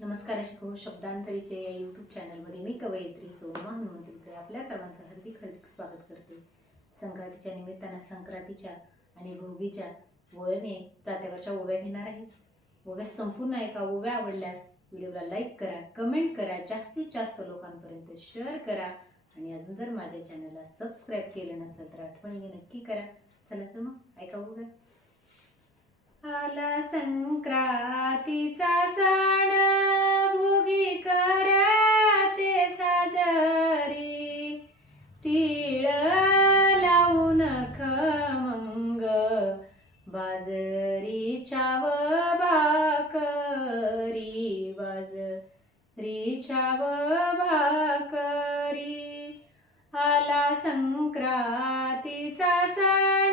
नमस्कार शिको शब्दांतरीचे या यूट्यूब चॅनलमध्ये मी कवयित्री सोमा हनुमंतीकडे आपल्या सर्वांचं हार्दिक हार्दिक स्वागत करते. संक्रांतीच्या निमित्तानं संक्रांतीच्या आणि भोगीच्या ओव्या मी जात्यावरच्या ओव्या घेणार आहे. ओव्या संपूर्ण ऐका ओव्या आवडल्यास व्हिडिओला लाईक करा कमेंट करा जास्तीत जास्त लोकांपर्यंत शेअर करा आणि अजून जर माझ्या चॅनलला सबस्क्राईब केलं नसेल तर आठवणीने नक्की करा. चला तर मग ऐका ओव्या. आला संक्रांतीचा सण. भाकरी बाजरीच्या व भाकरी. आला संक्रांतीचा सण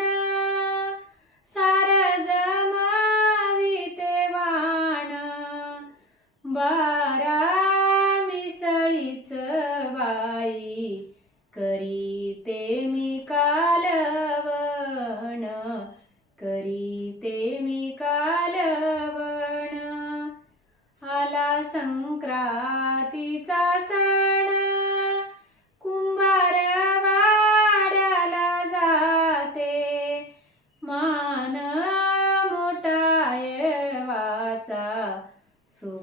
So.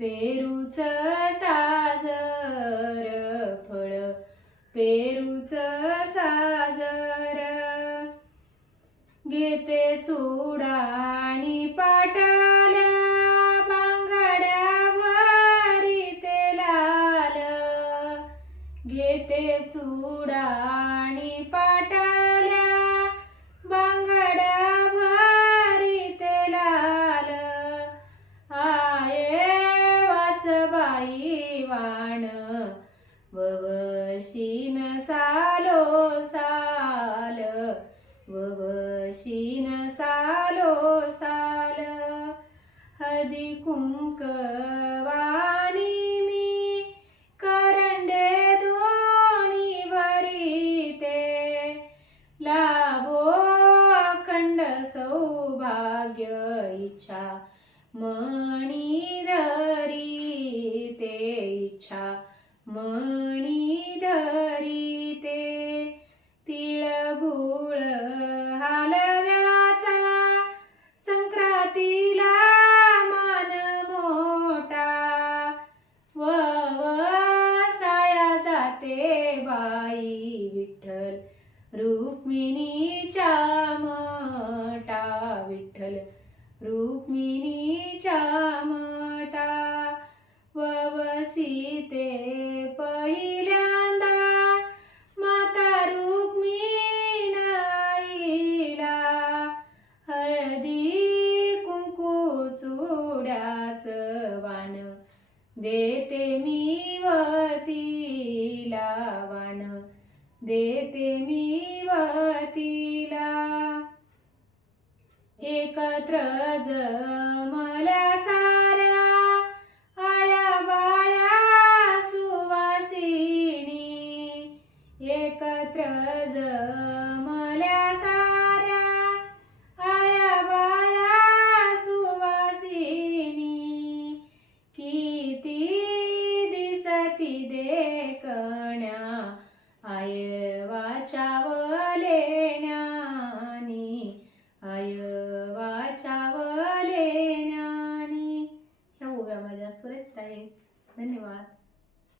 पेरूच साजर फळ पेरूच साजर. घेते चुडा आणि पाटाला बांगड्या भरीते लाल. घेते चुडा ववशीन सालो साल ववशीन सालो साल. हदी कुंकवानी मी करंडे दोणी भरीते. लाभो अखंड सौभाग्य इच्छा मणी धरीते. इच्छा मणी रुक्मिणीच्या मटा ववसिते पहिल्यांदा माता रुक्मिणाईला हळदी कुंकू चुड्याच वाण देते मी वतीला वाण देते मी वती एकत्र जमल्या